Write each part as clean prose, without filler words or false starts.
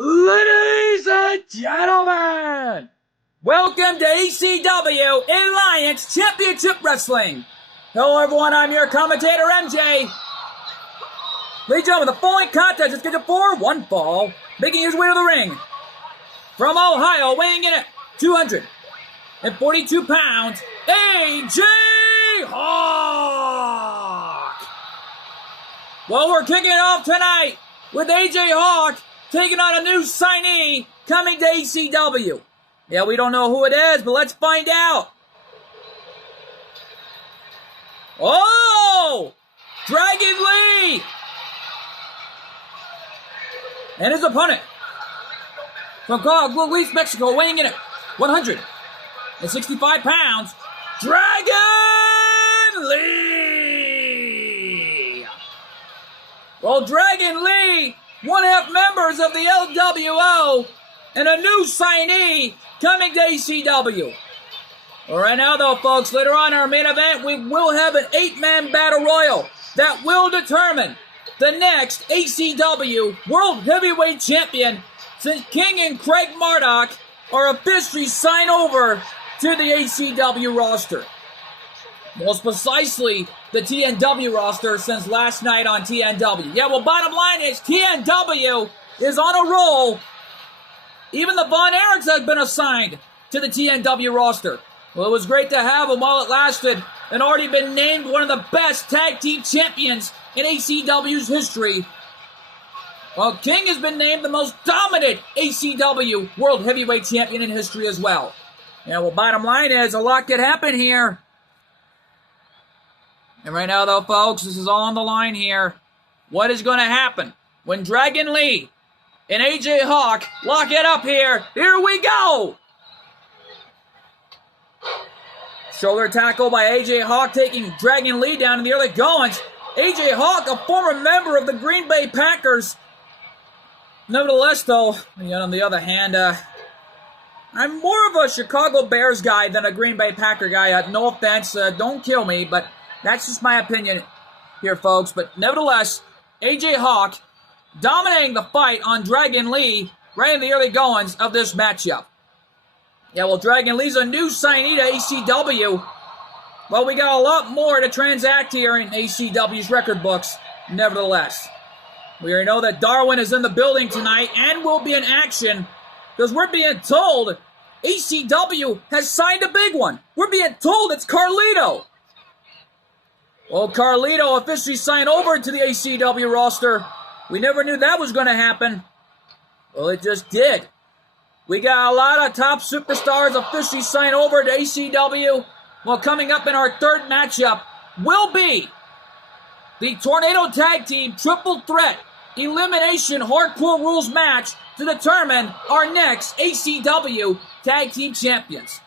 Ladies and gentlemen, welcome to ECW Alliance Championship Wrestling. Hello everyone, I'm your commentator MJ. Ladies and gentlemen, the following contest is scheduled for one fall, making his way to the ring. From Ohio, weighing in at 242 pounds, AJ Hawk. Well, we're kicking it off tonight with AJ Hawk taking on a new signee coming to ECW. Yeah, we don't know who it is, but let's find out. Oh! Dragon Lee! And his opponent from Guadalajara, Mexico, weighing in at 165 pounds, Dragon Lee! Well, Dragon Lee, one half members of the LWO, and a new signee coming to ECW. All right now, though, folks, later on in our main event, we will have an 8-man battle royal that will determine the next ECW World Heavyweight Champion, since King and Craig Murdoch are officially signed over to the ECW roster. Most precisely, the TNW roster since last night on TNW. Yeah, well, bottom line is TNW is on a roll. Even the Von Erichs have been assigned to the TNW roster. Well, it was great to have them while it lasted, and already been named one of the best tag team champions in ECW's history. Well, King has been named the most dominant ECW World Heavyweight Champion in history as well. Yeah, well, bottom line is a lot could happen here. And right now, though, folks, this is all on the line here. What is going to happen when Dragon Lee and AJ Hawk lock it up here? Here we go! Shoulder tackle by AJ Hawk, taking Dragon Lee down in the early goings. AJ Hawk, a former member of the Green Bay Packers. Nevertheless, though, on the other hand, I'm more of a Chicago Bears guy than a Green Bay Packer guy. No offense, don't kill me, but that's just my opinion here, folks. But nevertheless, AJ Hawk dominating the fight on Dragon Lee right in the early goings of this matchup. Yeah, well, Dragon Lee's a new signee to ECW. Well, we got a lot more to transact here in ECW's record books, nevertheless. We already know that Darwin is in the building tonight and will be in action, because we're being told ECW has signed a big one. We're being told it's Carlito. Well, Carlito officially signed over to the ECW roster. We never knew that was going to happen. Well, it just did. We got a lot of top superstars officially signed over to ECW. Well, coming up in our third matchup will be the Tornado Tag Team Triple Threat Elimination Hardcore Rules match to determine our next ECW Tag Team Champions.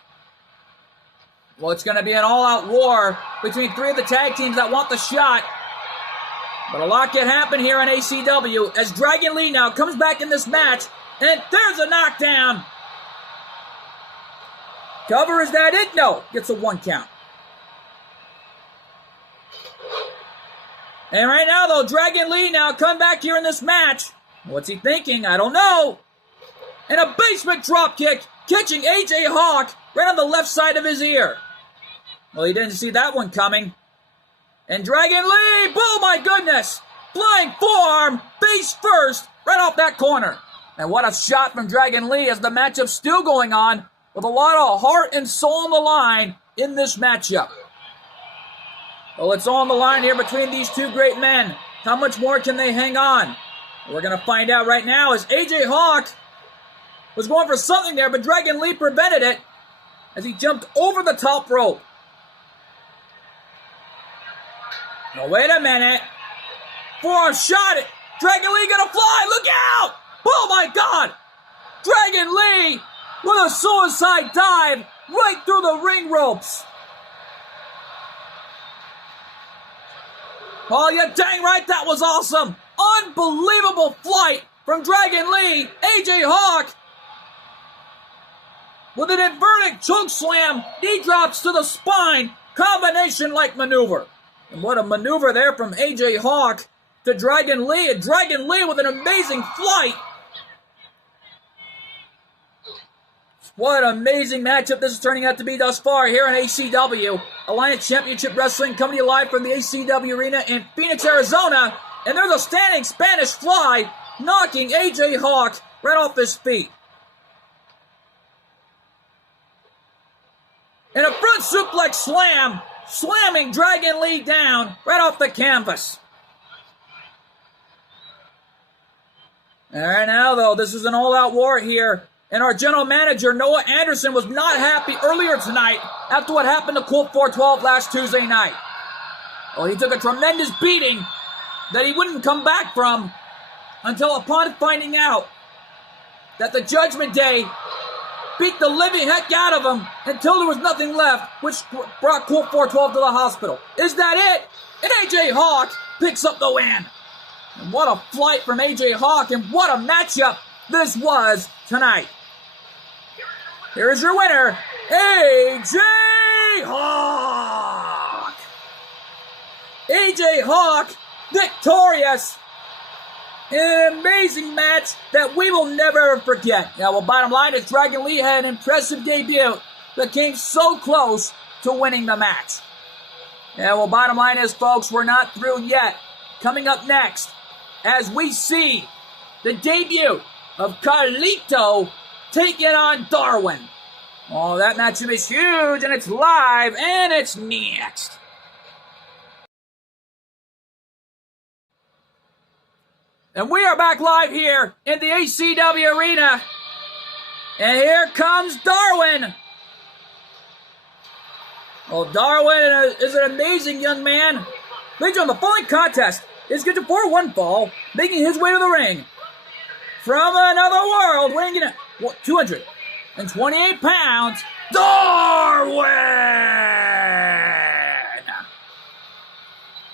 Well, it's going to be an all-out war between three of the tag teams that want the shot. But a lot can happen here in ECW as Dragon Lee now comes back in this match, and there's a knockdown. Cover, is that it? No, gets a 1 count. And right now, though, Dragon Lee now come back here in this match. What's he thinking? I don't know. And a basement dropkick, catching AJ Hawk right on the left side of his ear. Well, he didn't see that one coming. And Dragon Lee, oh my goodness, flying forearm, face first, right off that corner. And what a shot from Dragon Lee as the matchup's still going on with a lot of heart and soul on the line in this matchup. Well, it's all on the line here between these two great men. How much more can they hang on? We're going to find out right now as AJ Hawk was going for something there, but Dragon Lee prevented it as he jumped over the top rope. Now, wait a minute. Forearm shot it. Dragon Lee gonna fly. Look out! Oh my God! Dragon Lee with a suicide dive right through the ring ropes. Oh, you dang right, that was awesome. Unbelievable flight from Dragon Lee. AJ Hawk with an inverted choke slam. Knee drops to the spine. Combination-like maneuver. And what a maneuver there from AJ Hawk to Dragon Lee. And Dragon Lee with an amazing flight. What an amazing matchup this is turning out to be thus far here in ACW. Alliance Championship Wrestling coming to you live from the ACW Arena in Phoenix, Arizona. And there's a standing Spanish Fly knocking AJ Hawk right off his feet. And a front suplex slam, slamming Dragon Lee down right off the canvas. All right, now though, this is an all-out war here. And our general manager, Noah Anderson, was not happy earlier tonight after what happened to Colt 412 last Tuesday night. Well, he took a tremendous beating that he wouldn't come back from until upon finding out that the Judgment Day beat the living heck out of him until there was nothing left, which brought Colt 412 to the hospital. Is that it? And AJ Hawk picks up the win. And what a flight from AJ Hawk, and what a matchup this was tonight. Here is your winner, AJ Hawk. AJ Hawk victorious in an amazing match that we will never forget. Now, well, bottom line is Dragon Lee had an impressive debut that came so close to winning the match. Yeah, well, bottom line is, folks, we're not through yet. Coming up next, as we see the debut of Carlito taking on Darwin. Oh, that matchup is huge, and it's live, and it's next. And we are back live here in the ACW Arena. And here comes Darwin. Well, Darwin is an amazing young man. Ladies and gentlemen, the following contest is scheduled for one fall, making his way to the ring. From another world, weighing in at 228 pounds, Darwin!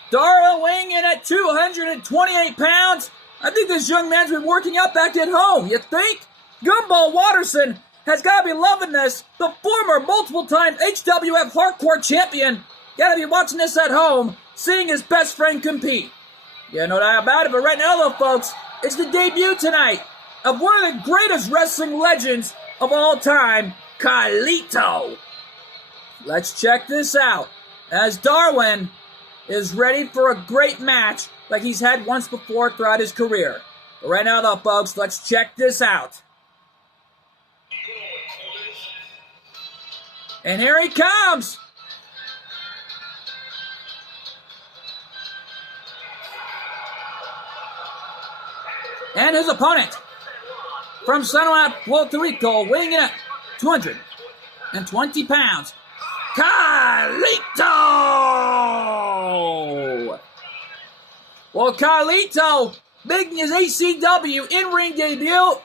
Darwin weighing in at 228 pounds. I think this young man's been working out back at home. You think? Gumball Watterson has got to be loving this. The former multiple-time HWF Hardcore Champion. Got to be watching this at home, seeing his best friend compete. Yeah, no doubt about it, but right now, though, folks, it's the debut tonight of one of the greatest wrestling legends of all time, Carlito. Let's check this out, as Darwin is ready for a great match like he's had once before throughout his career. But right now, though, folks, let's check this out. And here he comes. And his opponent, from San Juan, Puerto Rico, weighing in at 220 pounds, Carlito! Well, Carlito making his ACW in-ring debut,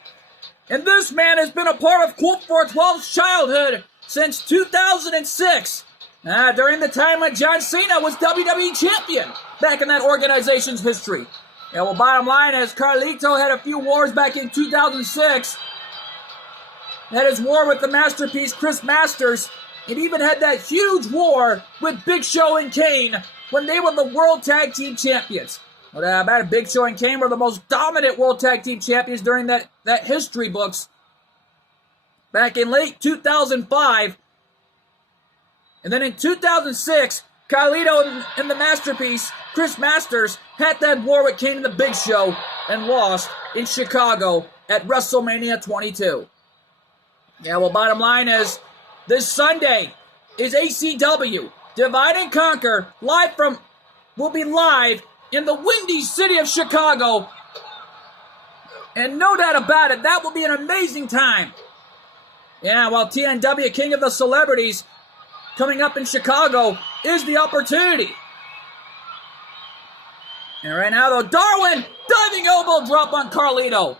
and this man has been a part of Colt 412's childhood since 2006, during the time when John Cena was WWE Champion back in that organization's history. Yeah, well, bottom line is Carlito had a few wars back in 2006. Had his war with the Masterpiece, Chris Masters, and even had that huge war with Big Show and Kane when they were the World Tag Team Champions. Well, about Big Show and Kane were the most dominant World Tag Team Champions during that history books back in late 2005. And then in 2006, Carlito and the Masterpiece, Chris Masters, had that war with Kane and the Big Show and lost in Chicago at WrestleMania 22. Yeah, well, bottom line is, this Sunday is ACW Divide and Conquer will be live in the windy city of Chicago. And no doubt about it, that will be an amazing time. Yeah, while TNW King of the Celebrities coming up in Chicago is the opportunity. And right now, though, Darwin, diving elbow drop on Carlito.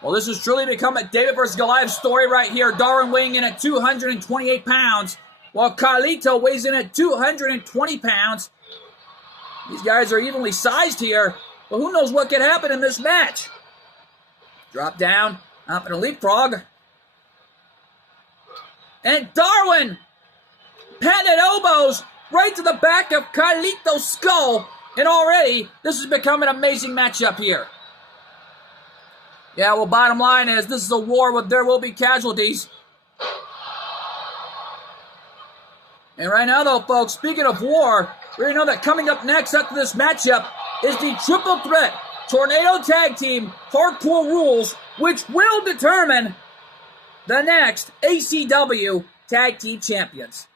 Well, this has truly become a David vs. Goliath story right here. Darwin weighing in at 228 pounds, while Carlito weighs in at 220 pounds. These guys are evenly sized here, but who knows what could happen in this match. Drop down, up in a leapfrog. And Darwin, patented elbows right to the back of Carlito's skull. And already, this has become an amazing matchup here. Yeah, well, bottom line is this is a war where there will be casualties. And right now, though, folks, speaking of war, we already know that coming up next after this matchup is the Triple Threat Tornado Tag Team Hardcore Rules, which will determine the next ACW Tag Team Champions.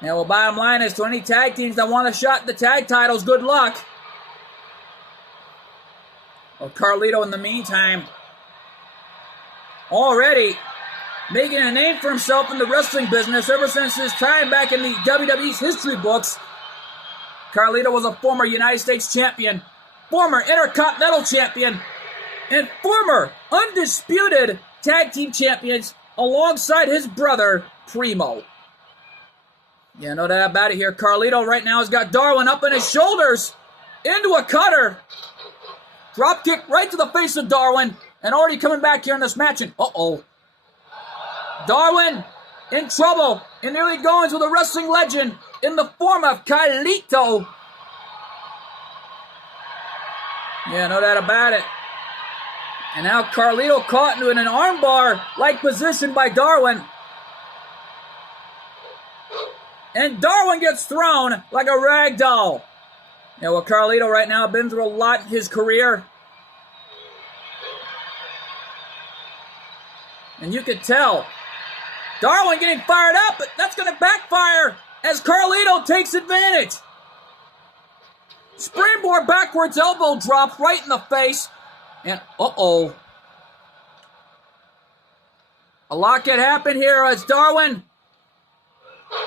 Now, well, bottom line is to any tag teams that want a shot at the tag titles, good luck. Well, Carlito, in the meantime, already making a name for himself in the wrestling business ever since his time back in the WWE's history books. Carlito was a former United States champion, former Intercontinental champion, and former undisputed tag team champions alongside his brother, Primo. Yeah, no doubt about it here. Carlito right now has got Darwin up on his shoulders into a cutter. Drop kick right to the face of Darwin, and already coming back here in this match. And Darwin in trouble, and nearly goes with a wrestling legend in the form of Carlito. Yeah, no doubt about it. And now Carlito caught into an armbar-like position by Darwin. And Darwin gets thrown like a rag doll. Yeah, well, Carlito right now has been through a lot in his career. And you could tell Darwin getting fired up, but that's going to backfire as Carlito takes advantage. Springboard backwards elbow drop right in the face. And a lot can happen here as Darwin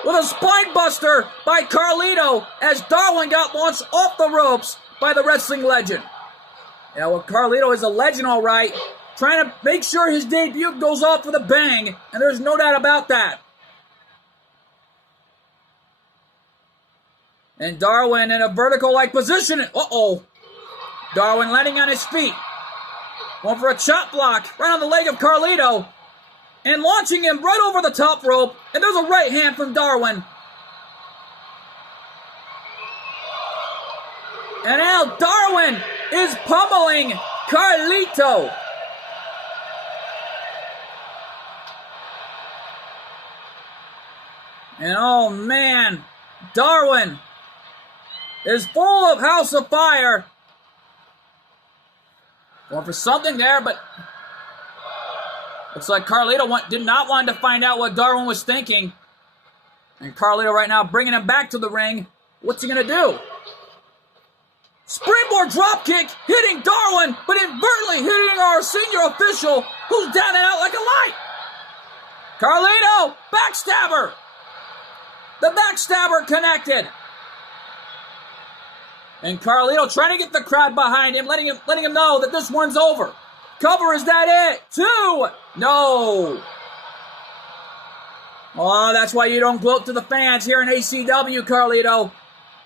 with a spine buster by Carlito as Darwin got launched off the ropes by the wrestling legend. Yeah, well, Carlito is a legend, all right. Trying to make sure his debut goes off with a bang, and there's no doubt about that. And Darwin in a vertical-like position. Darwin landing on his feet. Going for a chop block right on the leg of Carlito. And launching him right over the top rope. And there's a right hand from Darwin. And now Darwin is pummeling Carlito. And oh man, Darwin is full of House of Fire. Going for something there, but looks like Carlito did not want to find out what Darwin was thinking. And Carlito right now bringing him back to the ring. What's he going to do? Springboard dropkick hitting Darwin, but inadvertently hitting our senior official who's down and out like a light. Carlito, backstabber. The backstabber connected. And Carlito trying to get the crowd behind him, letting him know that this one's over. Cover, is that it? 2. No. Oh, that's why you don't gloat to the fans here in ACW, Carlito.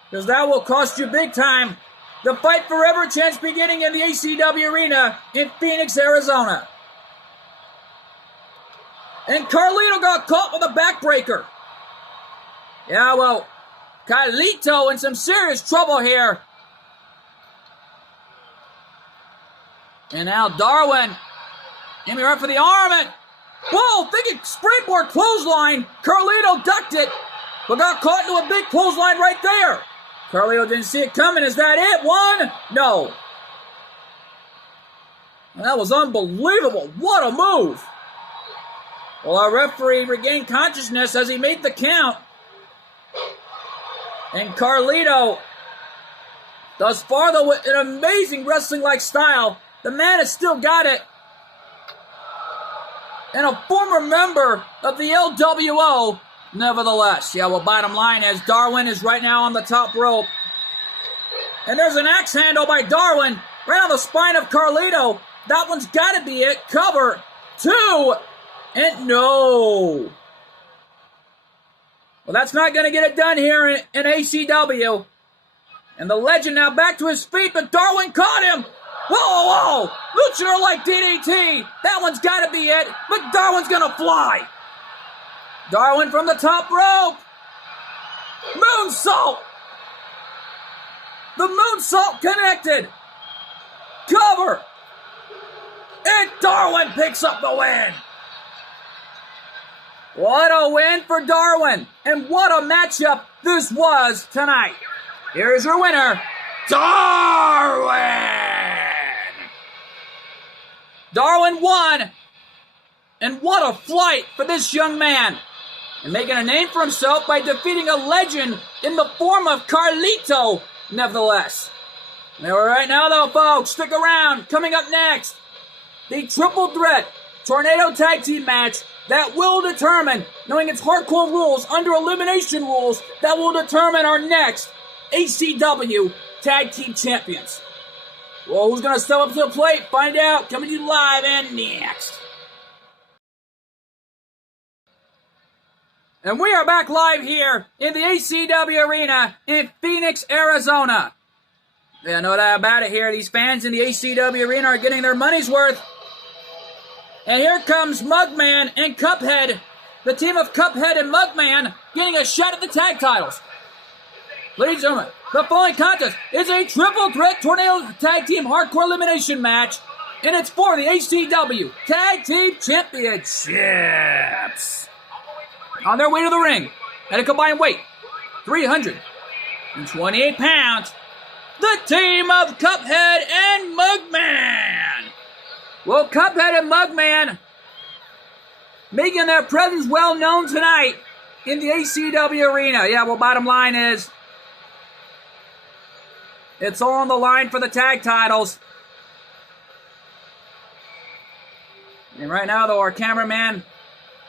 Because that will cost you big time. The Fight Forever chance beginning in the ACW arena in Phoenix, Arizona. And Carlito got caught with a backbreaker. Yeah, well, Carlito in some serious trouble here. And now Darwin aiming right for the arm, and whoa, thinking springboard clothesline. Carlito ducked it, but got caught into a big clothesline right there. Carlito didn't see it coming. Is that it? 1? No. That was unbelievable. What a move. Well, our referee regained consciousness as he made the count. And Carlito, thus far though, with an amazing wrestling-like style, the man has still got it. And a former member of the LWO, nevertheless. Yeah, well, bottom line is Darwin is right now on the top rope. And there's an axe handle by Darwin right on the spine of Carlito. That one's got to be it. Cover. 2. And no. Well, that's not going to get it done here in ACW. And the legend now back to his feet, but Darwin caught him. Whoa. Luchador like DDT. That one's got to be it, but Darwin's going to fly. Darwin from the top rope. Moonsault. The moonsault connected. Cover. and Darwin picks up the win. What a win for Darwin, and what a matchup this was tonight. Here's your winner, Darwin! Darwin won, and what a flight for this young man, and making a name for himself by defeating a legend in the form of Carlito, nevertheless. Now, right now, though, folks, stick around. Coming up next, the Triple Threat Tornado Tag Team match that will determine, knowing its hardcore rules, under elimination rules, that will determine our next HCW Tag Team Champions. Well, who's going to step up to the plate? Find out. Coming to you live and next. And we are back live here in the HCW Arena in Phoenix, Arizona. Yeah, no doubt about it here. These fans in the HCW Arena are getting their money's worth. And here comes Mugman and Cuphead. The team of Cuphead and Mugman getting a shot at the tag titles. Ladies and gentlemen, the following contest is a Triple Threat Tornado Tag Team Hardcore Elimination match. And it's for the HCW Tag Team Championships. On their way to the ring, at a combined weight, 328 pounds, the team of Cuphead and Mugman. Well, Cuphead and Mugman making their presence well known tonight in the HCW Arena. Yeah, well, bottom line is, it's all on the line for the tag titles. And right now, though, our cameraman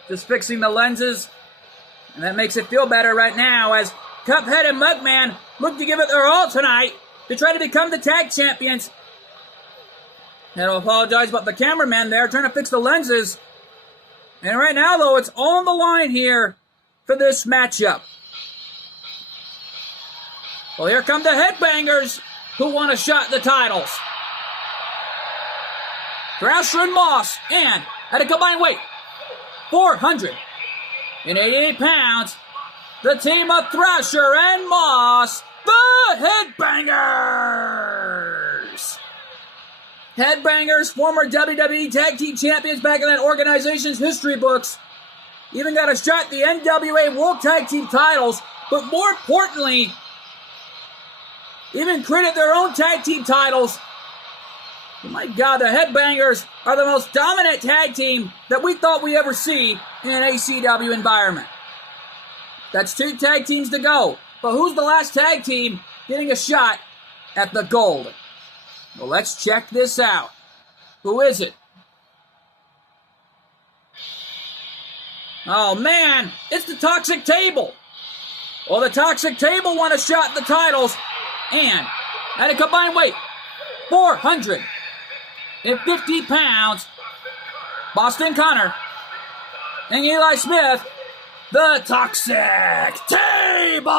just fixing the lenses. And that makes it feel better right now as Cuphead and Mugman look to give it their all tonight to try to become the tag champions. And I'll apologize about the cameraman there trying to fix the lenses. And right now, though, it's all on the line here for this matchup. Well, here come the Headbangers who want a shot at the titles. Thrasher and Moss, and at a combined weight, 488 pounds, the team of Thrasher and Moss, the Headbangers! Headbangers, former WWE Tag Team Champions back in that organization's history books, even got a shot at the NWA World Tag Team titles, but more importantly, even created their own tag team titles. Oh my God, the Headbangers are the most dominant tag team that we thought we'd ever see in an ACW environment. That's 2 tag teams to go. But who's the last tag team getting a shot at the gold? Well, let's check this out. Who is it? Oh man, it's the Toxic Table. Well, the Toxic Table want a shot at the titles, and at a combined weight, 450 pounds, Boston Connor and Eli Smith, the Toxic Table.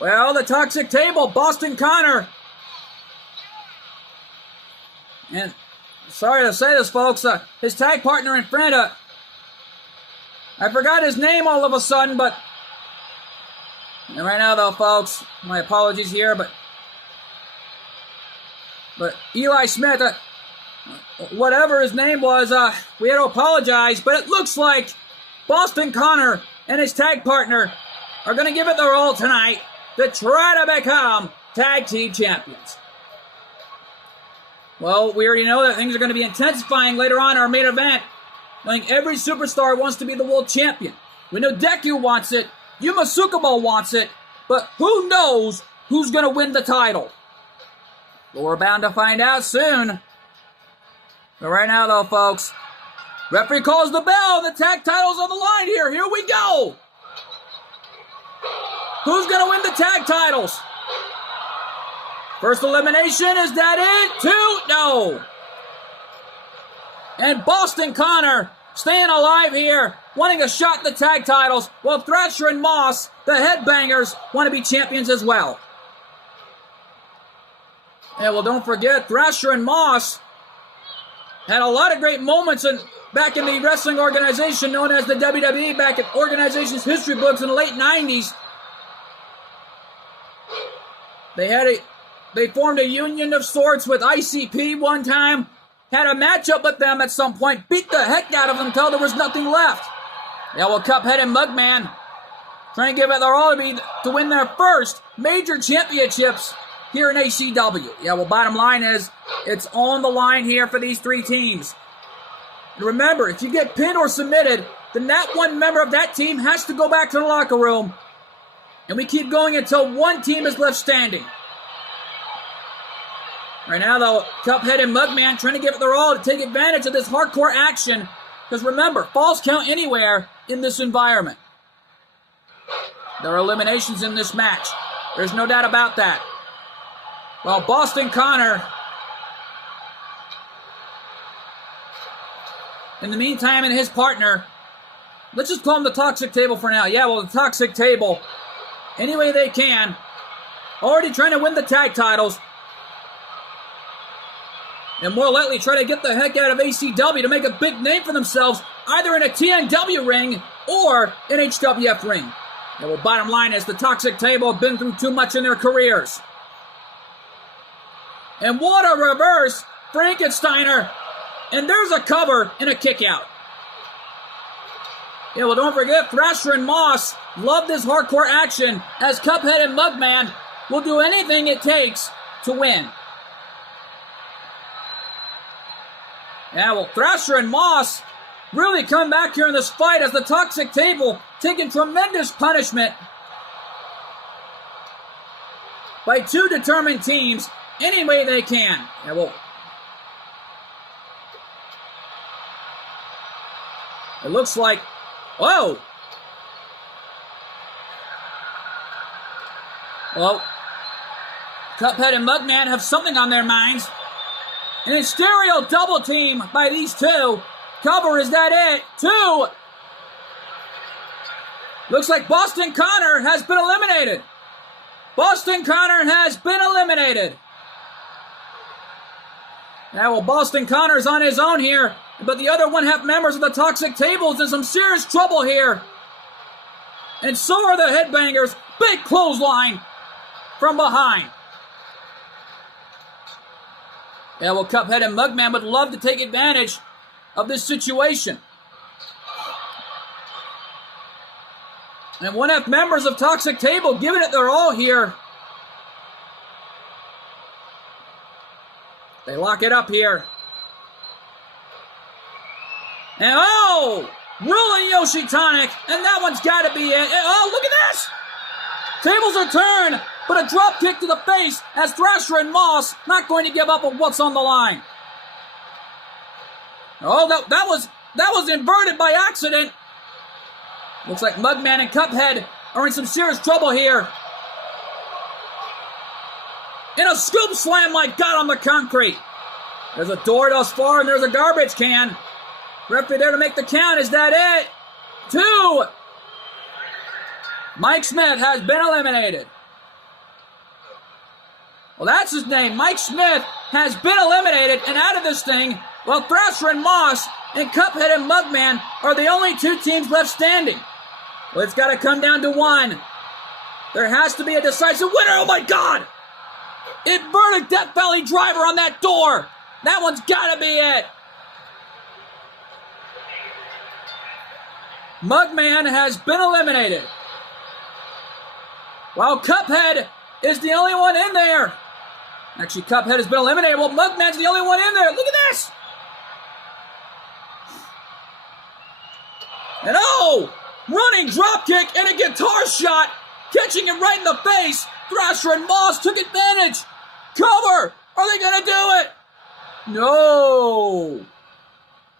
Well, the Toxic Table, Boston Connor, and sorry to say this, folks, his tag partner and friend, I forgot his name all of a sudden, but and right now, though, folks, my apologies here, but Eli Smith, whatever his name was, we had to apologize, but it looks like Boston Connor and his tag partner are going to give it their all tonight to try to become tag team champions. Well, we already know that things are going to be intensifying later on in our main event. I think every superstar wants to be the world champion. We know Deku wants it, Yuma Tsukumo wants it, but who knows who's going to win the title? Well, we're bound to find out soon. But right now, though, folks, referee calls the bell. The tag title's on the line here. Here we go. Who's going to win the tag titles? First elimination, is that it? 2? No. And Boston Connor staying alive here, wanting a shot at the tag titles, while Thrasher and Moss, the Headbangers, want to be champions as well. Yeah, well, don't forget, Thrasher and Moss had a lot of great moments back in the wrestling organization known as the WWE, back in organization's history books in the late 90s. They They formed a union of sorts with ICP one time. Had a matchup with them at some point. Beat the heck out of them until there was nothing left. Yeah, well, Cuphead and Mugman trying to give it their all to win their first major championships here in ACW. Yeah, well, bottom line is, it's on the line here for these three teams. And remember, if you get pinned or submitted, then that one member of that team has to go back to the locker room. And we keep going until one team is left standing. Right now, though, Cuphead and Mugman trying to give it their all to take advantage of this hardcore action. Because remember, falls count anywhere in this environment. There are eliminations in this match. There's no doubt about that. Well, Boston Connor, in the meantime, and his partner, let's just call him the Toxic Table for now. Yeah, well, the Toxic Table, any way they can, already trying to win the tag titles, and more likely try to get the heck out of ACW to make a big name for themselves, either in a TNW ring or an HWF ring. Yeah, well, bottom line is the Toxic Table have been through too much in their careers. And what a reverse Frankensteiner. And there's a cover and a kick out. Yeah, well, don't forget, Thrasher and Moss love this hardcore action, as Cuphead and Mugman will do anything it takes to win. Yeah, well, Thrasher and Moss really come back here in this fight as the Toxic Table taking tremendous punishment by two determined teams any way they can. Yeah, well, it looks like, whoa! Well, Cuphead and Mugman have something on their minds. An exterior double team by these two. Cover, is that it? Two! Looks like Boston Connor has been eliminated. Boston Connor has been eliminated. Now, well, Boston Connor's on his own here, but the other one-half members of the Toxic Table is in some serious trouble here. And so are the Headbangers. Big clothesline from behind. Yeah, well, Cuphead and Mugman would love to take advantage of this situation. And one-half members of Toxic Table giving it their all here. They lock it up here. And oh! Rolling Yoshitonic, and that one's got to be it. Oh, look at this! Tables are turned, but a drop kick to the face as Thrasher and Moss not going to give up on what's on the line. Oh, that was inverted by accident. Looks like Mugman and Cuphead are in some serious trouble here. And a scoop slam like God on the concrete. There's a door thus far, and there's a garbage can. Referee there to make the count. Is that it? Two. Mike Smith has been eliminated. Well, that's his name. Mike Smith has been eliminated, and out of this thing, well, Thrasher and Moss and Cuphead and Mugman are the only two teams left standing. Well, it's got to come down to one. There has to be a decisive winner. Oh, my God! Inverted Death Valley driver on that door. That one's got to be it. Mugman has been eliminated. While Cuphead is the only one in there. Actually, Cuphead has been eliminated. Well, Mugman's the only one in there. Look at this. And oh, running dropkick and a guitar shot. Catching him right in the face. Thrasher and Moss took advantage. Cover. Are they going to do it? No.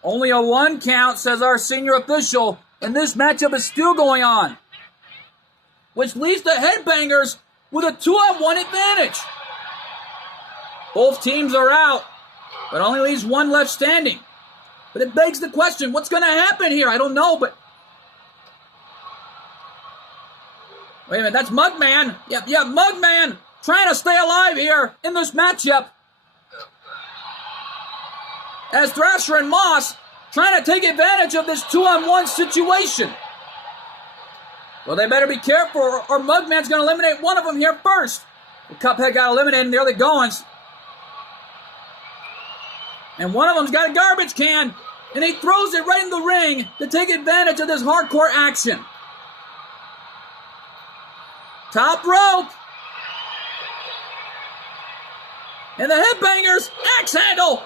Only a 1 count, says our senior official. And this matchup is still going on. Which leaves the Headbangers with a 2-on-1 advantage. Both teams are out, but only leaves one left standing. But it begs the question, what's going to happen here? I don't know, but... Wait a minute, that's Mugman. Yeah, Mugman trying to stay alive here in this matchup. As Thrasher and Moss trying to take advantage of this 2-on-1 situation. Well, they better be careful or Mugman's going to eliminate one of them here first. The Cuphead got eliminated in the early goings. And one of them's got a garbage can. And he throws it right in the ring to take advantage of this hardcore action. Top rope. And the Headbangers axe handle.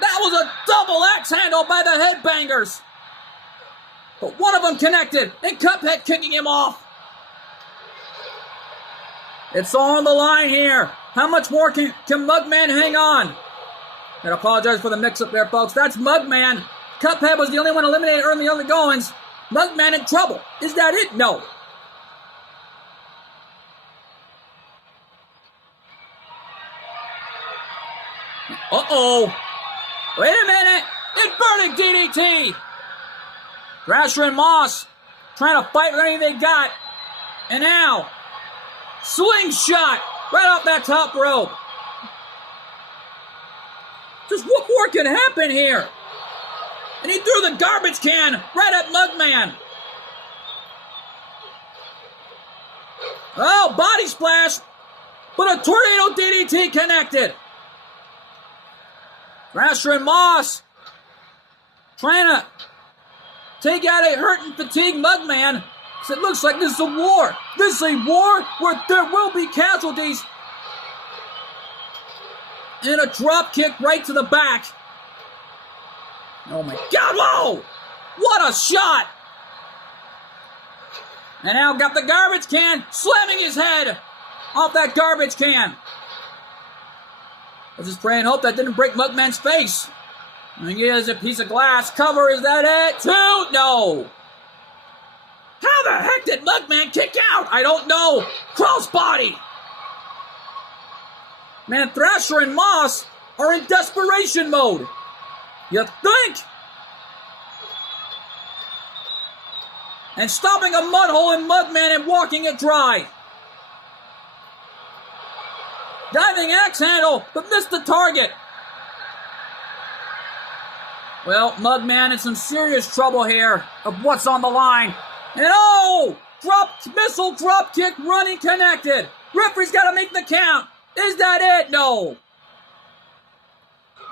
That was a double axe handle by the Headbangers. But one of them connected, and Cuphead kicking him off. It's all on the line here. How much more can Mugman hang on? I apologize for the mix-up there, folks. That's Mugman. Cuphead was the only one eliminated early on the goings. Mugman in trouble. Is that it? No. Uh-oh. Wait a minute. Inverted DDT. Thrasher and Moss trying to fight with anything they got. And now, slingshot right off that top rope. Just what more can happen here? And he threw the garbage can right at Mugman. Oh, body splash. But a tornado DDT connected. Thrasher and Moss trying to take out a hurt and fatigued Mugman. So it looks like this is a war. This is a war where there will be casualties. And a drop kick right to the back. Oh my God, whoa! What a shot! And now got the garbage can, slamming his head off that garbage can. Let's just pray and hope that didn't break Mugman's face. And he has a piece of glass. Cover, is that it? 2? No! How the heck did Mugman kick out? I don't know. Crossbody! Man, Thrasher and Moss are in desperation mode. You think? And stopping a mud hole in Mugman and walking it dry. Diving axe handle, but missed the target. Well, Mugman in some serious trouble here of what's on the line. And oh! Missile drop kick running connected. Referee's got to make the count. Is that it? No.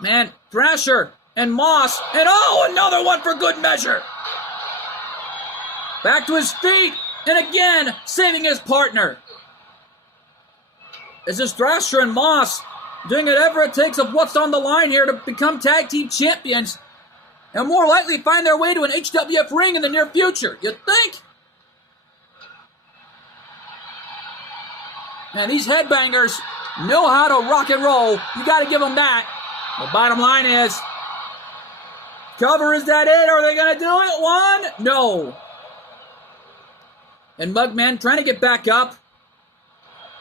Man, Thrasher and Moss. And oh, another one for good measure. Back to his feet. And again, saving his partner. Is this Thrasher and Moss doing whatever it takes of what's on the line here to become tag team champions and more likely find their way to an HWF ring in the near future? You think? Man, these Headbangers know how to rock and roll. You got to give them that. The bottom line is, cover, is that it? Are they going to do it? 1? No. And Mugman trying to get back up.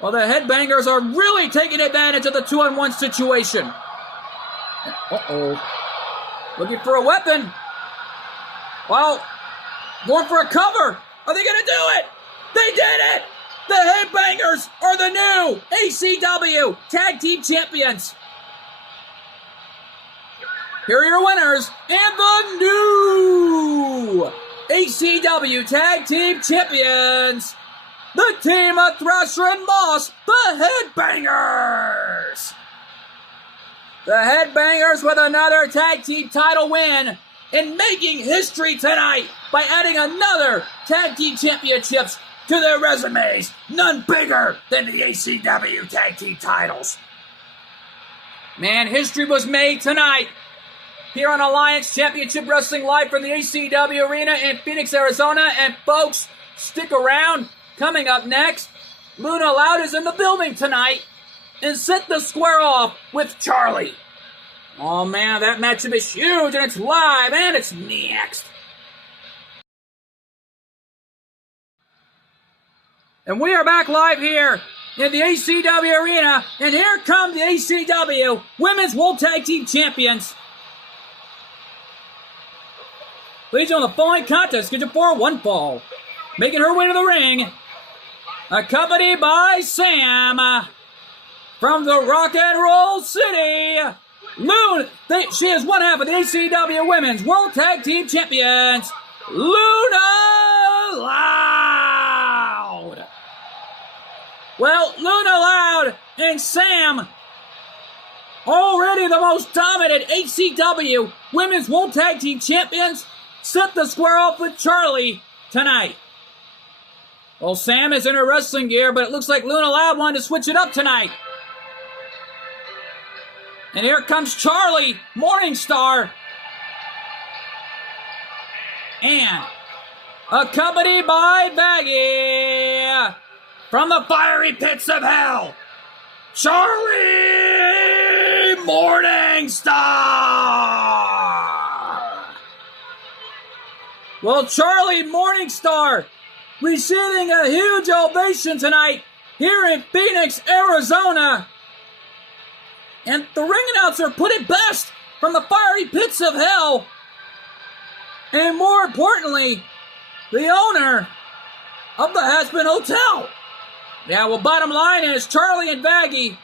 Well, the Headbangers are really taking advantage of the 2-on-1 situation. Uh-oh. Looking for a weapon. Well, going for a cover. Are they going to do it? They did it! The Headbangers are the new ACW Tag Team Champions. Here are your winners and the new ACW Tag Team Champions. The team of Thrasher and Moss, the Headbangers. The Headbangers with another tag team title win and making history tonight by adding another tag team championships to their resumes. None bigger than the ACW tag team titles. Man, history was made tonight here on Alliance Championship Wrestling Live from the ACW Arena in Phoenix, Arizona. And folks, stick around. Coming up next, Luna Loud is in the building tonight and set the square off with Charlie. Oh man, that matchup is huge and it's live and it's next. And we are back live here in the ACW Arena, and here come the ACW Women's World Tag Team Champions. Please on the following contest, scheduled for 1 fall. Making her way to the ring, accompanied by Sam from the Rock and Roll City. Luna, she is one half of the ACW Women's World Tag Team Champions, Luna Loud. Well, Luna Loud and Sam, already the most dominant HCW Women's World Tag Team Champions, set to square off with Charlie tonight. Well, Sam is in her wrestling gear, but it looks like Luna Loud wanted to switch it up tonight. And here comes Charlie, Morningstar. And accompanied by Baggy from the fiery pits of hell, Charlie Morningstar. Well, Charlie Morningstar receiving a huge ovation tonight here in Phoenix, Arizona. And the ring announcer put it best, from the fiery pits of hell. And more importantly, the owner of the Hazbin Hotel. Yeah, well, bottom line is Charlie and Baggy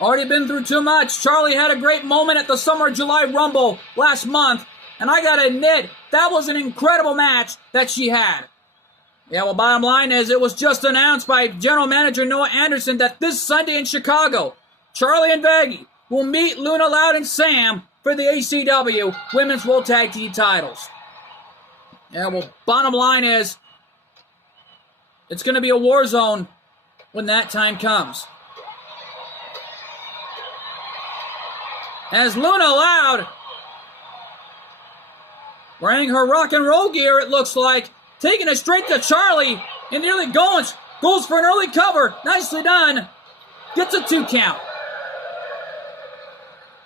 already been through too much. Charlie had a great moment at the Summer July Rumble last month, and I gotta admit, that was an incredible match that she had. Yeah, well, bottom line is it was just announced by General Manager Noah Anderson that this Sunday in Chicago, Charlie and Baggy will meet Luna Loud and Sam for the ACW Women's World Tag Team titles. Yeah, well, bottom line is it's going to be a war zone when that time comes. As Luna Loud, wearing her rock and roll gear, it looks like, taking it straight to Charlie, and nearly goes for an early cover. Nicely done. Gets a 2 count.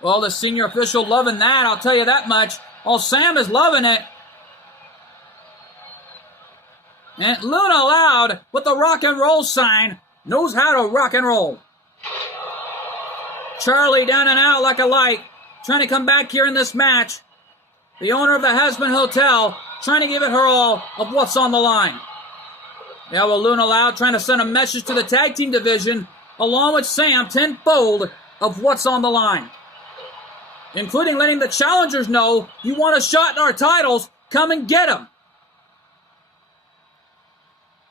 Well, the senior official loving that, I'll tell you that much. Oh, Sam is loving it. And Luna Loud, with the rock and roll sign, knows how to rock and roll. Charlie down and out like a light, trying to come back here in this match. The owner of the Hazbin Hotel, trying to give it her all of what's on the line. Yeah, well, Luna Loud trying to send a message to the tag team division, along with Sam, tenfold of what's on the line. Including letting the challengers know, you want a shot in our titles, come and get them.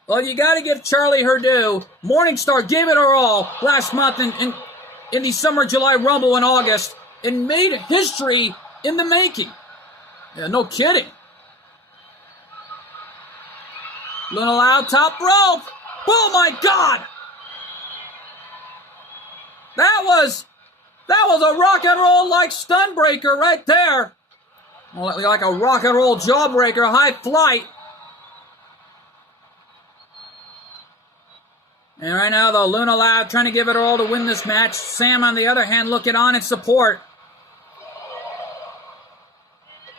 Well, you got to give Charlie her due. Morningstar gave it her all last month in the Summer July Rumble in August and made history in the making. Yeah, no kidding. Luna Loud, top rope. Oh my God! That was a rock and roll like stun breaker right there. Like a rock and roll jawbreaker, high flight. And right now, though, Luna Loud trying to give it her all to win this match. Sam, on the other hand, looking on in support.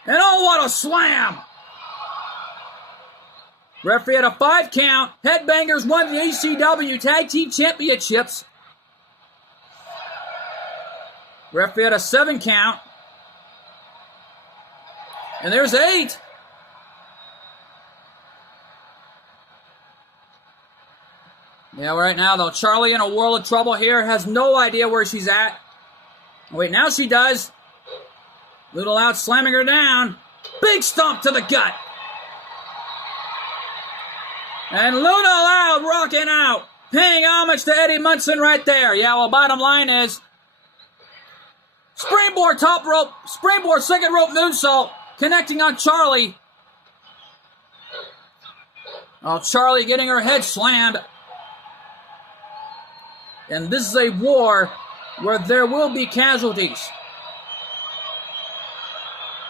And oh, what a slam! Referee had a 5 count. Headbangers won the ACW Tag Team Championships. Referee had a 7 count. And there's 8. Yeah, right now, though, Charlie in a world of trouble here, has no idea where she's at. Oh, wait, now she does. Luna Loud slamming her down. Big stomp to the gut. And Luna Loud rocking out. Paying homage to Eddie Munson right there. Yeah, well, bottom line is springboard top rope, springboard second rope moonsault, connecting on Charlie. Oh, Charlie getting her head slammed. And this is a war where there will be casualties.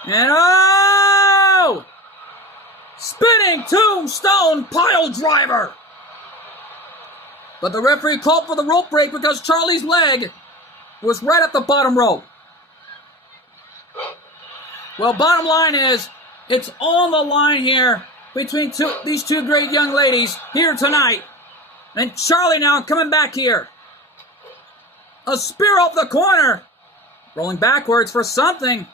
And oh! Spinning tombstone pile driver. But the referee called for the rope break because Charlie's leg was right at the bottom rope. Well, bottom line is, it's on the line here between these two great young ladies here tonight. And Charlie now coming back here. A spear off the corner. Rolling backwards for something.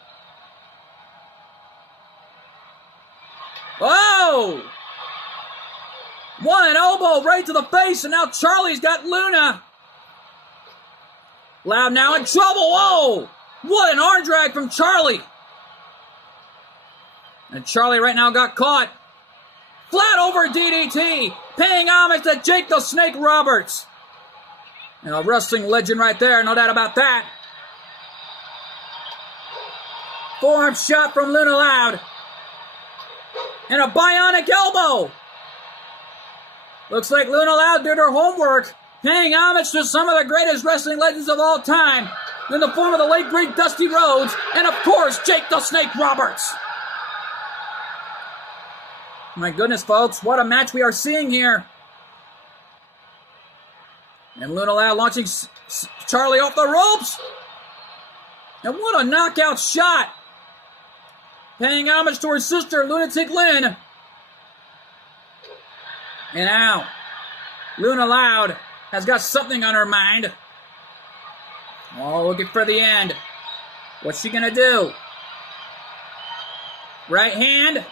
Whoa! One elbow right to the face, and now Charlie's got Luna. Loud now in trouble. Whoa! What an arm drag from Charlie. And Charlie right now got caught. Flat over DDT. Paying homage to Jake the Snake Roberts. And a wrestling legend right there, no doubt about that. Forearm shot from Luna Loud. And a bionic elbow. Looks like Luna Loud did her homework, paying homage to some of the greatest wrestling legends of all time, in the form of the late great Dusty Rhodes, and of course, Jake the Snake Roberts. My goodness, folks, what a match we are seeing here. And Luna Loud launching Charlie off the ropes. And what a knockout shot. Paying homage to her sister, Lunatic Lynn. And now, Luna Loud has got something on her mind. Oh, looking for the end. What's she gonna do? Right hand.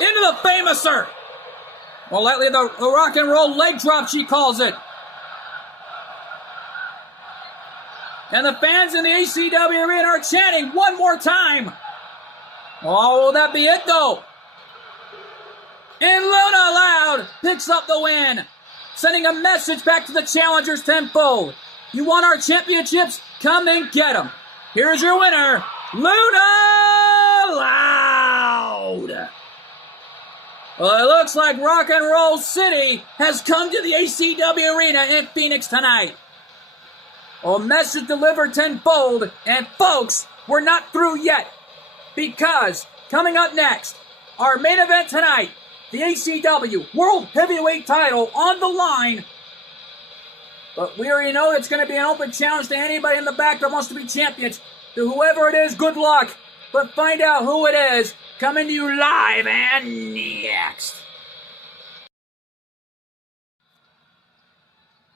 Into the Famouser. Well, lately the rock and roll leg drop, she calls it. And the fans in the ACW arena are chanting one more time. Oh, will that be it, though? And Luna Loud picks up the win, sending a message back to the challengers tenfold. You want our championships? Come and get them. Here's your winner, Luna Loud. Well, it looks like Rock and Roll City has come to the ACW arena in Phoenix tonight. A message delivered tenfold, and folks, we're not through yet, because coming up next, our main event tonight, the ACW World Heavyweight title on the line. But we already know it's going to be an open challenge to anybody in the back that wants to be champions. To whoever it is, good luck. But find out who it is coming to you live and next.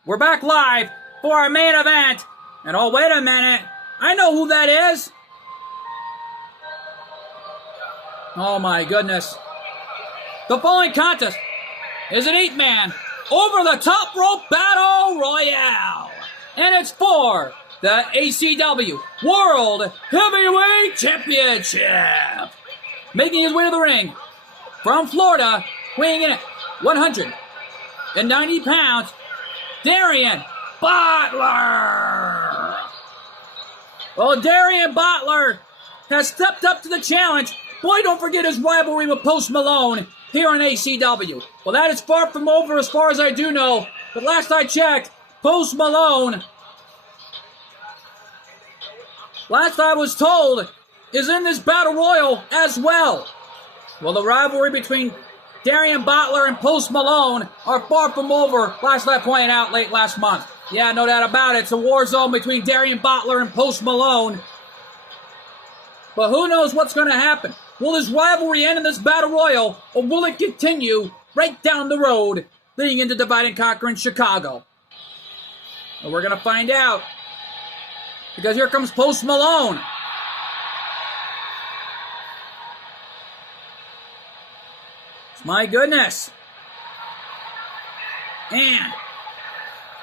We're back live for our main event. And oh, wait a minute. I know who that is. Oh my goodness. The following contest is an 8-man over-the-top rope battle royale. And it's for the ACW World Heavyweight Championship. Making his way to the ring from Florida, weighing in at 190 pounds, Darian Butler. Well, Darian Butler has stepped up to the challenge. Boy, don't forget his rivalry with Post Malone here on ACW. Well, that is far from over as far as I do know. But last I checked, Post Malone, last I was told, is in this battle royal as well. Well, the rivalry between Darian Butler and Post Malone are far from over, last I pointed out late last month. Yeah, no doubt about it. It's a war zone between Darian Butler and Post Malone. But who knows what's going to happen? Will this rivalry end in this battle royal, or will it continue right down the road, leading into Divide and Conquer in Chicago? Well, we're going to find out. Because here comes Post Malone. My goodness. And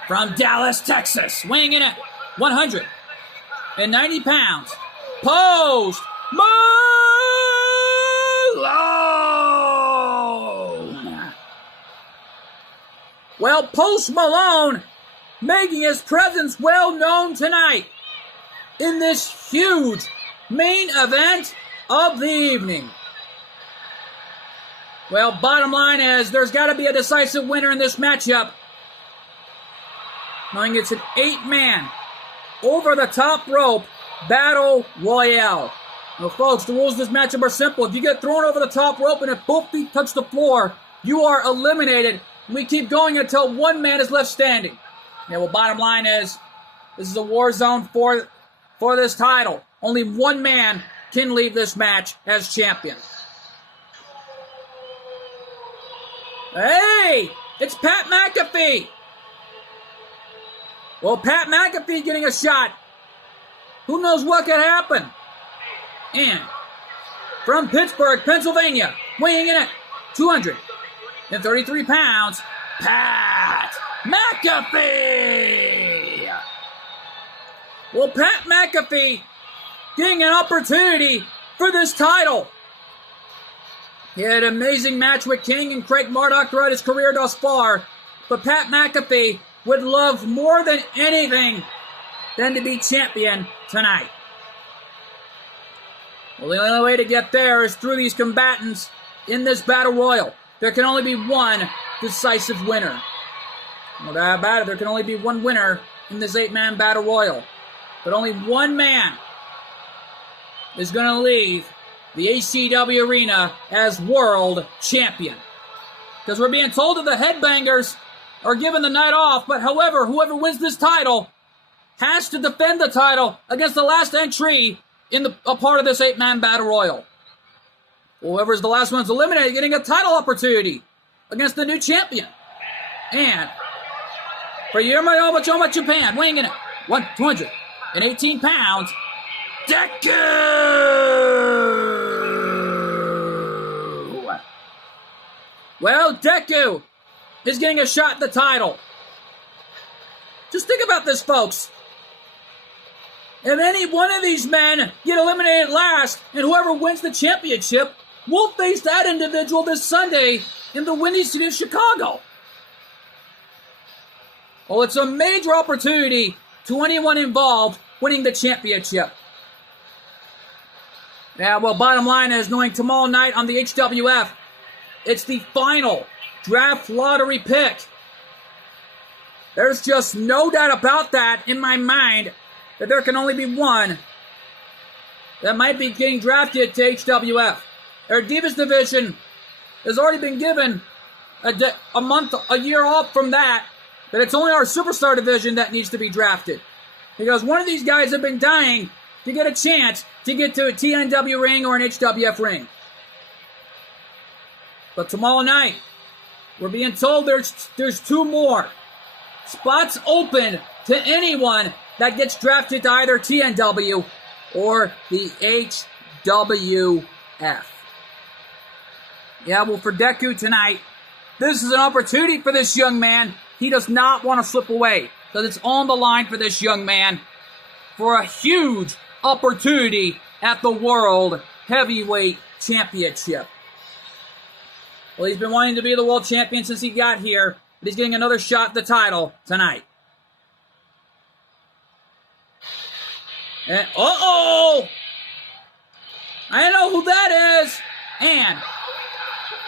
from Dallas, Texas, weighing in at 190 pounds, Post Malone. Well, Post Malone making his presence well known tonight in this huge main event of the evening. Well, bottom line is there's got to be a decisive winner in this matchup. Knowing it's an 8-man over-the-top rope battle royale. Now, folks, the rules of this matchup are simple. If you get thrown over the top rope and if both feet touch the floor, you are eliminated. We keep going until one man is left standing. Yeah, well, bottom line is this is a war zone for this title. Only one man can leave this match as champion. Hey, it's Pat McAfee. Well, Pat McAfee getting a shot. Who knows what could happen? And from Pittsburgh, Pennsylvania, weighing in at 233 pounds, Pat McAfee. Well, Pat McAfee getting an opportunity for this title. He had an amazing match with King and Craig Murdoch throughout his career thus far, but Pat McAfee would love more than anything than to be champion tonight. Well, the only way to get there is through these combatants in this battle royal. There can only be one decisive winner. No doubt about it, there can only be one winner in this 8-man battle royal. But only one man is going to leave the ACW arena as world champion. Because we're being told that the Headbangers are given the night off, but however, whoever wins this title has to defend the title against the last entry in a part of this 8-man battle royal. Whoever's the last one's eliminated getting a title opportunity against the new champion. And for Yokohama, Japan, weighing in at 218 pounds, Deku! Well, Deku is getting a shot at the title. Just think about this, folks. If any one of these men get eliminated last, and whoever wins the championship will face that individual this Sunday in the Windy City of Chicago. Well, it's a major opportunity to anyone involved winning the championship. Yeah, well, bottom line is, knowing tomorrow night on the HWF, it's the final draft lottery pick. There's just no doubt about that in my mind that there can only be one that might be getting drafted to HWF. Our Divas division has already been given a year off from that, but it's only our Superstar division that needs to be drafted. Because one of these guys have been dying to get a chance to get to a TNW ring or an HWF ring. But tomorrow night, we're being told there's two more spots open to anyone that gets drafted to either TNW or the HWF. Yeah, well, for Deku tonight, this is an opportunity for this young man. He does not want to slip away, because it's on the line for this young man for a huge opportunity at the World Heavyweight Championship. Well, he's been wanting to be the world champion since he got here, but he's getting another shot at the title tonight. And, I know who that is! And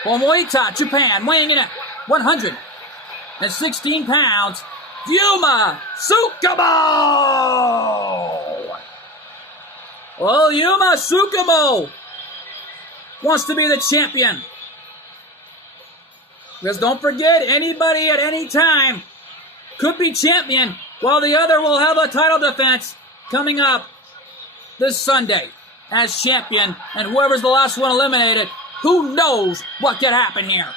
from Oita, Japan, weighing in at 116 pounds, Yuma Tsukumo! Well, Yuma Tsukumo wants to be the champion. Because don't forget, anybody at any time could be champion, while the other will have a title defense coming up this Sunday as champion. And whoever's the last one eliminated, who knows what could happen here.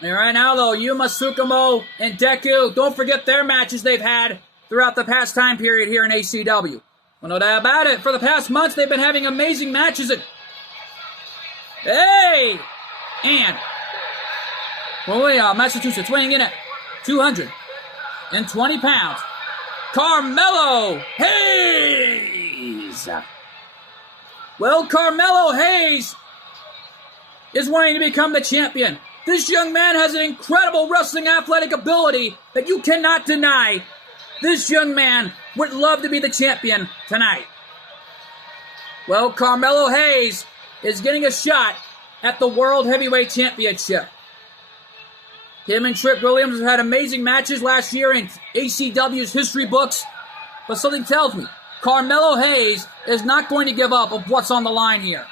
And right now, though, Yuma Tsukumo and Deku, don't forget their matches they've had throughout the past time period here in ACW. Well, no doubt about it, for the past months, they've been having amazing matches. And Massachusetts, weighing in at 220 pounds, Carmelo Hayes. Well, Carmelo Hayes is wanting to become the champion. This young man has an incredible wrestling athletic ability that you cannot deny. This young man would love to be the champion tonight. Well, Carmelo Hayes is getting a shot at the World Heavyweight Championship. Him and Trick Williams have had amazing matches last year in ACW's history books, but something tells me Carmelo Hayes is not going to give up of what's on the line here.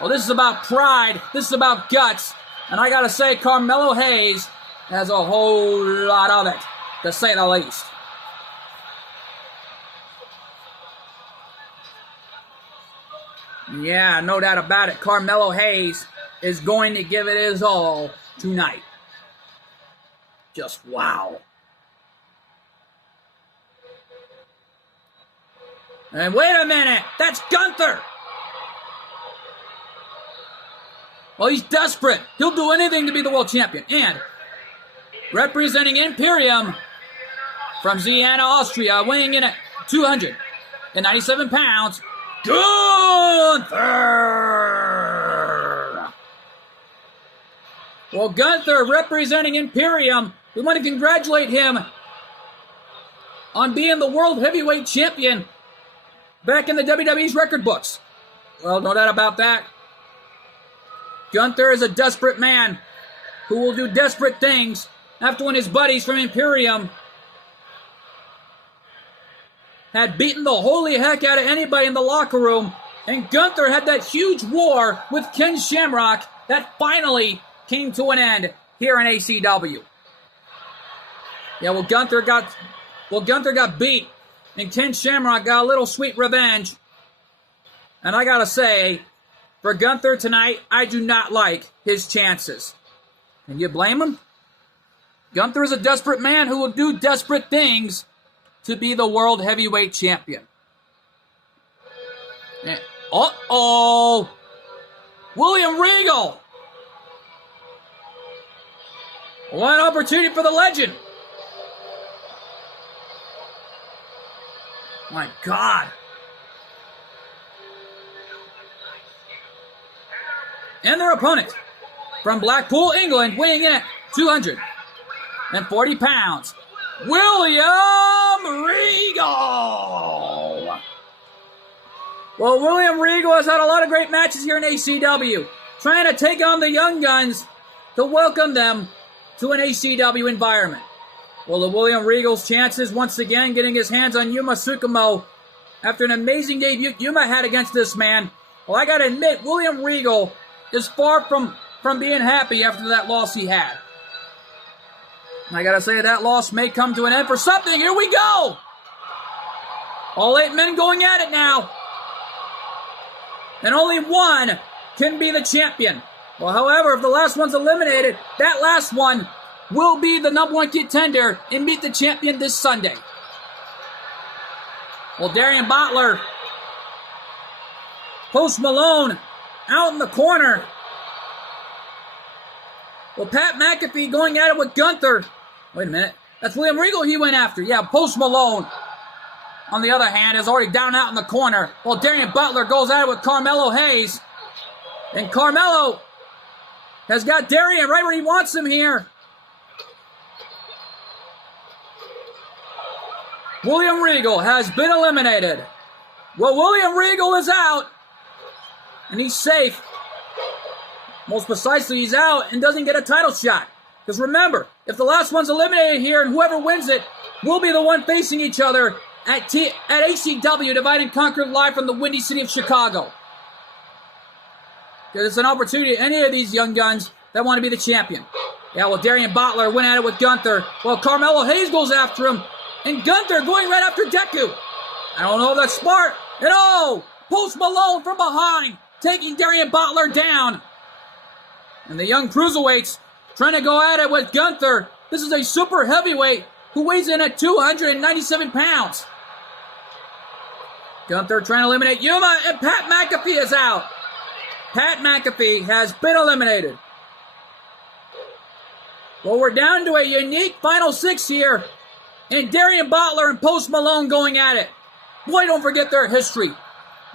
Well, this is about pride, this is about guts, and I gotta say, Carmelo Hayes has a whole lot of it, to say the least. Yeah, no doubt about it. Carmelo Hayes is going to give it his all tonight. Just wow. And wait a minute, that's Gunther. Well, he's desperate. He'll do anything to be the world champion. And representing Imperium from Vienna, Austria, weighing in at 297 pounds, Gunther! Well, Gunther representing Imperium. We want to congratulate him on being the World Heavyweight Champion back in the WWE's record books. Well, no doubt about that. Gunther is a desperate man who will do desperate things after when his buddies from Imperium had beaten the holy heck out of anybody in the locker room, and Gunther had that huge war with Ken Shamrock that finally came to an end here in ACW. Yeah, well, Gunther got beat, and Ken Shamrock got a little sweet revenge. And I gotta say, for Gunther tonight, I do not like his chances. Can you blame him? Gunther is a desperate man who will do desperate things to be the World Heavyweight Champion. Uh-oh! William Regal! What an opportunity for the legend! My God! And their opponent, from Blackpool, England, weighing in at 240 pounds, William Regal! Well, William Regal has had a lot of great matches here in ACW, trying to take on the Young Guns to welcome them to an ACW environment. Well, the William Regal's chances once again getting his hands on Yuma Tsukumo after an amazing debut Yuma had against this man. Well, I gotta admit, William Regal is far from being happy after that loss he had. I gotta say, that loss may come to an end for something. Here we go! All 8 men going at it now. And only one can be the champion. Well, however, if the last one's eliminated, that last one will be the number 1 contender and meet the champion this Sunday. Well, Darian Butler, Post Malone, out in the corner. Well, Pat McAfee going at it with Gunther. Wait a minute. That's William Regal he went after. Yeah, Post Malone, on the other hand, is already down out in the corner. Well, Darian Butler goes at it with Carmelo Hayes. And Carmelo has got Darian right where he wants him here. William Regal has been eliminated. Well, William Regal is out. And he's safe. Most precisely, he's out and doesn't get a title shot. Because remember, if the last one's eliminated here and whoever wins it will be the one facing each other at ACW Divide and Conquer live from the Windy City of Chicago. Because it's an opportunity to any of these young guns that want to be the champion. Yeah, well, Darian Butler went at it with Gunther. Well, Carmelo Hayes goes after him. And Gunther going right after Deku. I don't know if that's smart. And oh, Post Malone from behind, taking Darian Butler down. And the young cruiserweights trying to go at it with Gunther. This is a super heavyweight who weighs in at 297 pounds. Gunther trying to eliminate Yuma, and Pat McAfee is out. Pat McAfee has been eliminated. Well, we're down to a unique final 6 here. And Darian Butler and Post Malone going at it. Boy, don't forget their history.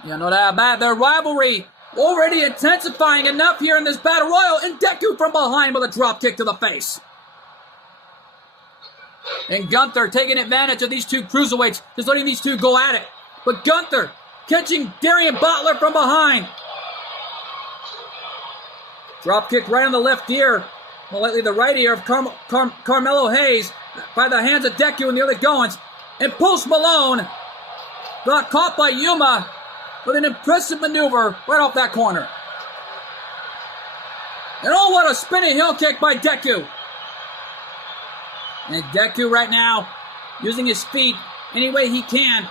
You know that about their rivalry already intensifying enough here in this Battle Royal. And Deku from behind with a drop kick to the face. And Gunther taking advantage of these two cruiserweights, just letting these two go at it. But Gunther catching Darian Butler from behind. Drop kick right on the left ear. Well, lately the right ear of Carmelo Hayes by the hands of Deku and the other Goins. And Post Malone got caught by Yuma with an impressive maneuver right off that corner. And oh, what a spinning heel kick by Deku. And Deku right now using his feet any way he can.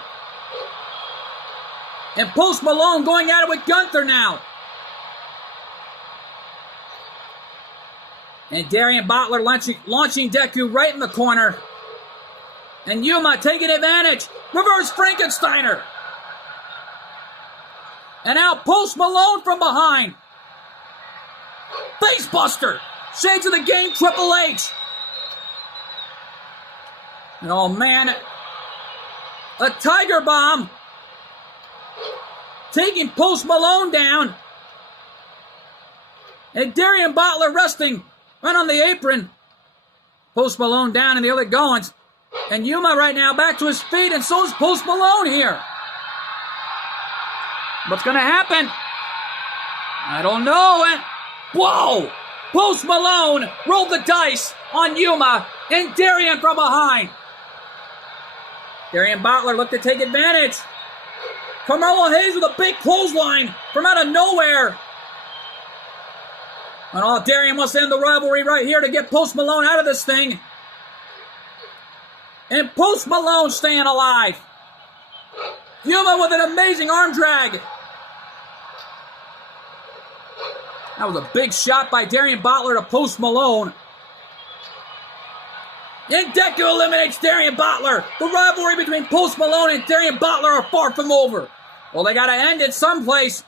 And Post Malone going at it with Gunther now. And Darian Butler launching Deku right in the corner. And Yuma taking advantage. Reverse Frankensteiner. And now Post Malone from behind. Facebuster. Shades of the game, Triple H. And oh man, a Tiger Bomb taking Post Malone down. And Darrian Butler resting right on the apron. Post Malone down in the early goings. And Yuma right now back to his feet, and so is Post Malone here. What's going to happen? I don't know. Whoa! Post Malone rolled the dice on Yuma and Darrian from behind. Darrian Butler looked to take advantage. Carmelo Hayes with a big clothesline from out of nowhere. And Darrian wants to end the rivalry right here to get Post Malone out of this thing. And Post Malone staying alive. Yuma with an amazing arm drag. That was a big shot by Darrian Butler to Post Malone. And Deku eliminates Darrian Butler. The rivalry between Post Malone and Darrian Butler are far from over. Well, they got to end it someplace.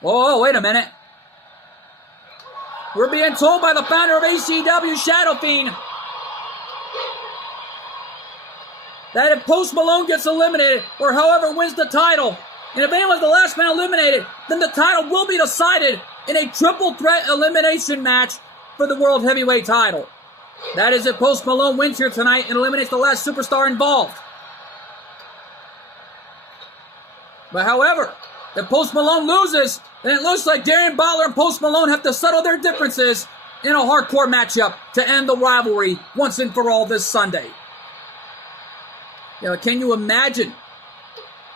Oh, wait a minute. We're being told by the founder of ACW, Shadow Fiend, that if Post Malone gets eliminated, or however wins the title, and if anyone's the last man eliminated, then the title will be decided in a triple threat elimination match for the World Heavyweight title. That is if Post Malone wins here tonight and eliminates the last superstar involved. But however, if Post Malone loses, then it looks like Darrian Butler and Post Malone have to settle their differences in a hardcore matchup to end the rivalry once and for all this Sunday. Can you imagine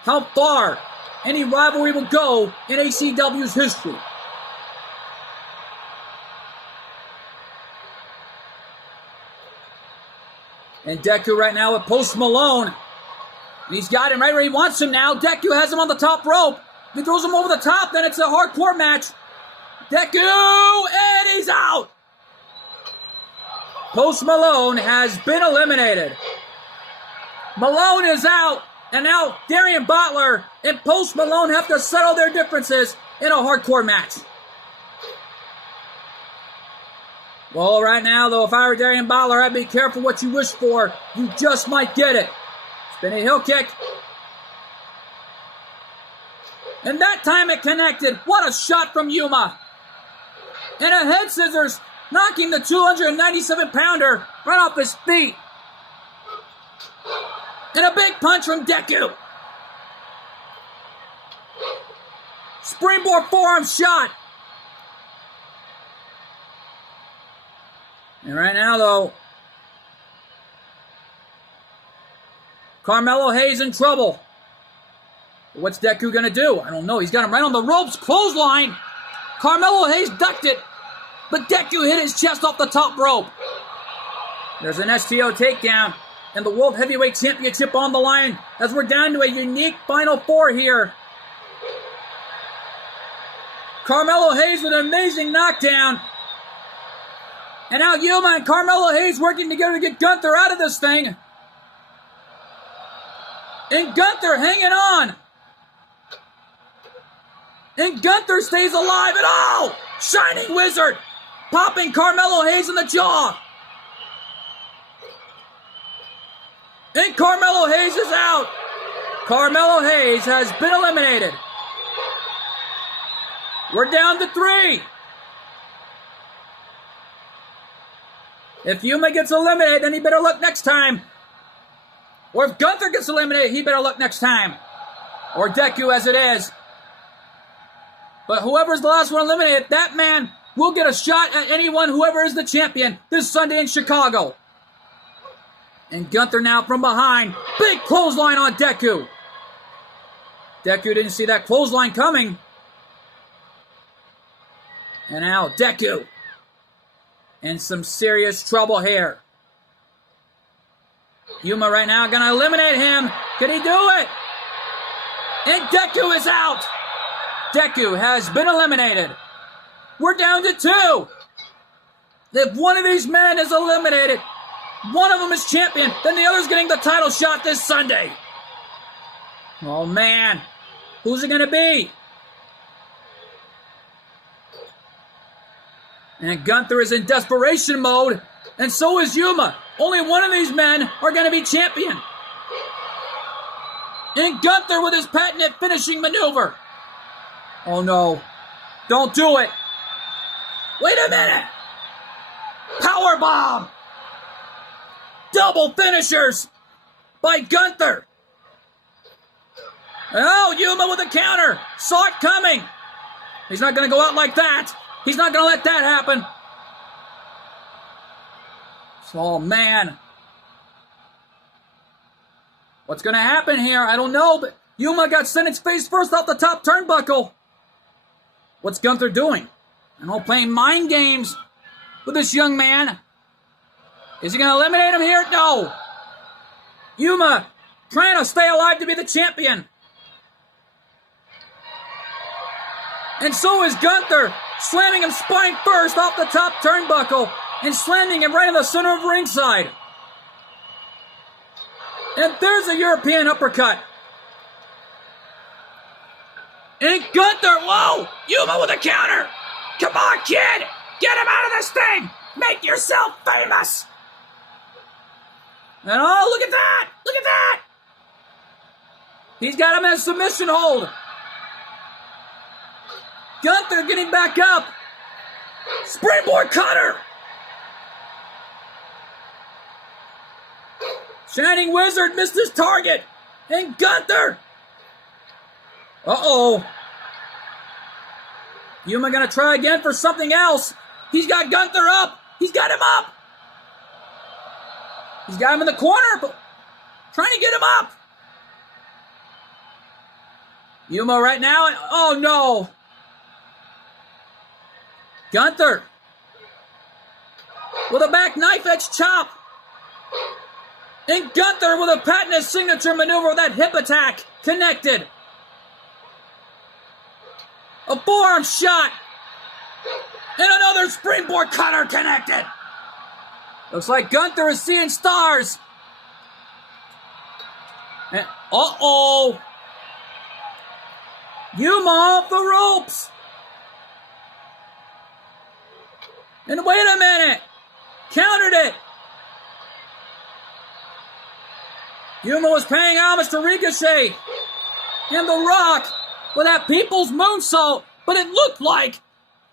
how far any rivalry will go in ACW's history? And Deku right now with Post Malone. And he's got him right where he wants him now. Deku has him on the top rope. He throws him over the top, then it's a hardcore match. Deku, and he's out. Post Malone has been eliminated. Malone is out, and now Darrian Butler and Post Malone have to settle their differences in a hardcore match. Well, right now, though, if I were Darrian Butler, I'd be careful what you wish for. You just might get it. Spinning heel kick. And that time it connected. What a shot from Yuma. And a head scissors, knocking the 297-pounder right off his feet. And a big punch from Deku. Springboard forearm shot. And right now, though, Carmelo Hayes in trouble. What's Deku going to do? I don't know. He's got him right on the ropes. Clothesline. Carmelo Hayes ducked it, but Deku hit his chest off the top rope. There's an STO takedown, and the World Heavyweight Championship on the line as we're down to a unique Final Four here. Carmelo Hayes with an amazing knockdown. And now Yuma and Carmelo Hayes working together to get Gunther out of this thing. And Gunther hanging on. And Gunther stays alive at all. Shining Wizard popping Carmelo Hayes in the jaw. And Carmelo Hayes is out. Carmelo Hayes has been eliminated. We're down to 3. If Yuma gets eliminated, then he better look next time. Or if Gunther gets eliminated, he better look next time. Or Deku as it is. But whoever's the last one eliminated, that man will get a shot at anyone, whoever is the champion, this Sunday in Chicago. And Gunther now from behind. Big clothesline on Deku. Deku didn't see that clothesline coming. And now Deku. In some serious trouble here. Yuma right now going to eliminate him. Can he do it? And Deku is out. Deku has been eliminated. We're down to 2. If one of these men is eliminated, one of them is champion, then the other's getting the title shot this Sunday. Oh man, who's it going to be? And Gunther is in desperation mode, and so is Yuma. Only one of these men are going to be champion. And Gunther with his patented finishing maneuver. Oh no. Don't do it. Wait a minute. Power bomb. Double finishers by Gunther. Oh, Yuma with a counter. Saw it coming. He's not going to go out like that. He's not going to let that happen. Oh, man. What's going to happen here? I don't know, but Yuma got sentenced face first off the top turnbuckle. What's Gunther doing? I know, playing mind games with this young man. Is he going to eliminate him here? No. Yuma trying to stay alive to be the champion. And so is Gunther, slamming him spine first off the top turnbuckle and slamming him right in the center of ringside. And there's a European uppercut. And Gunther, whoa! Yuma with a counter! Come on, kid! Get him out of this thing! Make yourself famous! And oh, look at that! Look at that! He's got him in a submission hold. Gunther getting back up. Springboard cutter! Shining Wizard missed his target. And Gunther! Uh-oh. Yuma gonna try again for something else. He's got Gunther up. He's got him up. He's got him in the corner, but trying to get him up. Yuma right now. Oh, no. Gunther with a back knife edge chop. And Gunther with a patented signature maneuver, that hip attack connected. A forearm shot. And another springboard cutter connected. Looks like Gunther is seeing stars. And uh-oh. Yuma off the ropes. And wait a minute. Countered it. Yuma was paying homage to Ricochet and The Rock with that People's Moonsault, but it looked like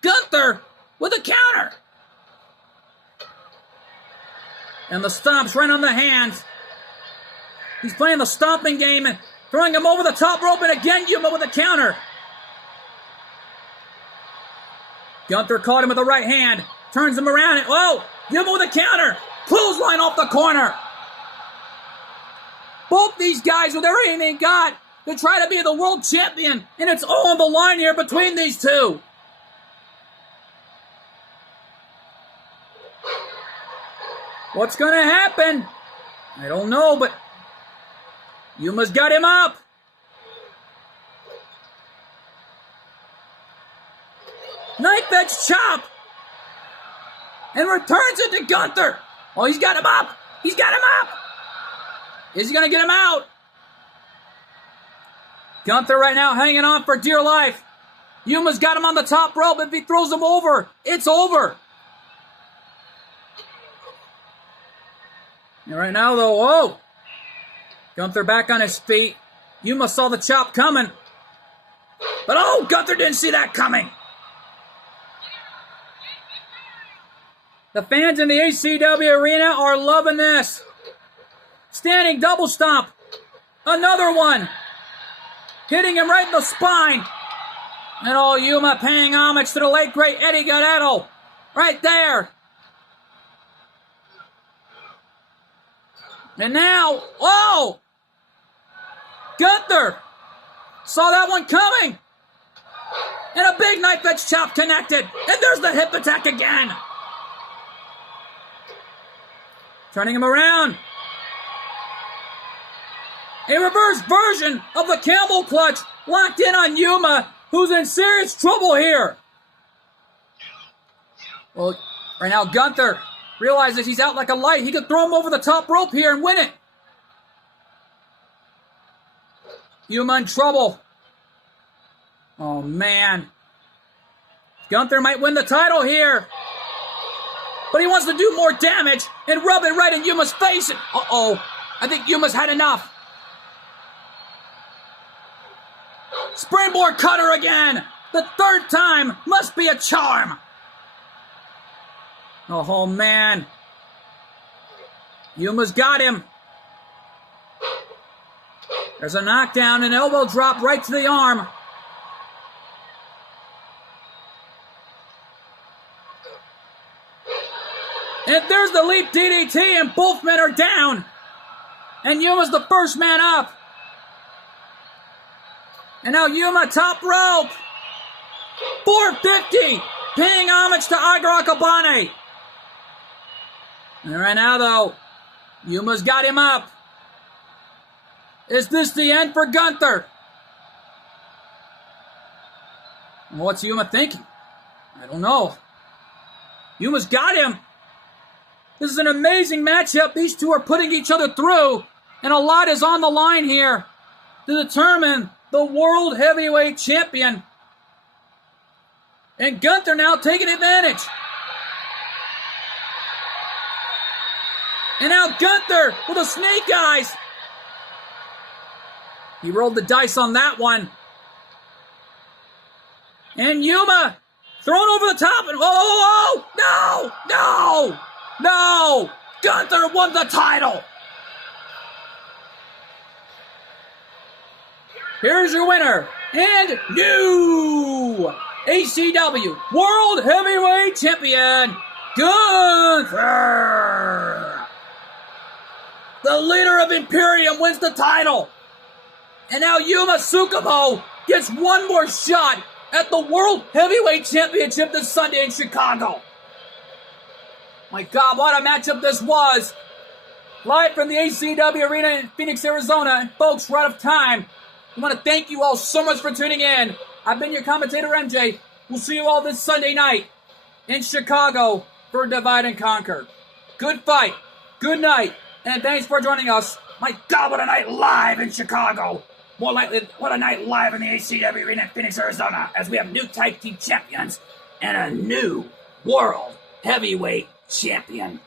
Gunther with a counter. And the stomps right on the hands. He's playing the stomping game and throwing him over the top rope, and again Yuma with a counter. Gunther caught him with the right hand, turns him around, and whoa! Yuma with a counter, clothesline off the corner. Both these guys with everything they got to try to be the world champion, and it's all on the line here between these two. What's gonna happen? I don't know, but Yuma's got him up. Knife edge chop. And returns it to Gunther. Oh, he's got him up. He's got him up. Is he going to get him out? Gunther right now hanging on for dear life. Yuma's got him on the top rope. If he throws him over, it's over. And right now, though, whoa. Gunther back on his feet. Yuma saw the chop coming. But oh, Gunther didn't see that coming. The fans in the ACW arena are loving this. Standing double stomp. Another one. Hitting him right in the spine. And oh, Yuma paying homage to the late great Eddie Guerrero. Right there. And now, oh! Gunther saw that one coming. And a big knife edge chop connected. And there's the hip attack again. Turning him around. A reverse version of the camel clutch locked in on Yuma, who's in serious trouble here. Well, right now Gunther realizes he's out like a light. He could throw him over the top rope here and win it. Yuma in trouble. Oh, man. Gunther might win the title here. But he wants to do more damage and rub it right in Yuma's face. Uh-oh. I think Yuma's had enough. Springboard cutter again. The third time must be a charm. Oh, man. Yuma's got him. There's a knockdown, an elbow drop right to the arm. And there's the leap DDT, and both men are down. And Yuma's the first man up. And now Yuma top rope. 450, paying homage to Aiga Akabane. And right now, though, Yuma's got him up. Is this the end for Gunther? What's Yuma thinking? I don't know. Yuma's got him. This is an amazing matchup. These two are putting each other through, and a lot is on the line here to determine the World Heavyweight Champion. And Gunther now taking advantage. And now Gunther with a snake eyes. He rolled the dice on that one. And Yuma thrown over the top. And no! Gunther won the title. Here's your winner and new ACW World Heavyweight Champion, Gunther. The leader of Imperium wins the title. And now Yuma Tsukumo gets one more shot at the World Heavyweight Championship this Sunday in Chicago. My God, what a matchup this was. Live from the ACW Arena in Phoenix, Arizona. And folks, we're out of time. I want to thank you all so much for tuning in. I've been your commentator, MJ. We'll see you all this Sunday night in Chicago for Divide and Conquer. Good fight, good night, and thanks for joining us. My God, what a night live in Chicago. More likely, what a night live in the ACW Arena in Phoenix, Arizona, as we have new tag team champions and a new World Heavyweight Champion.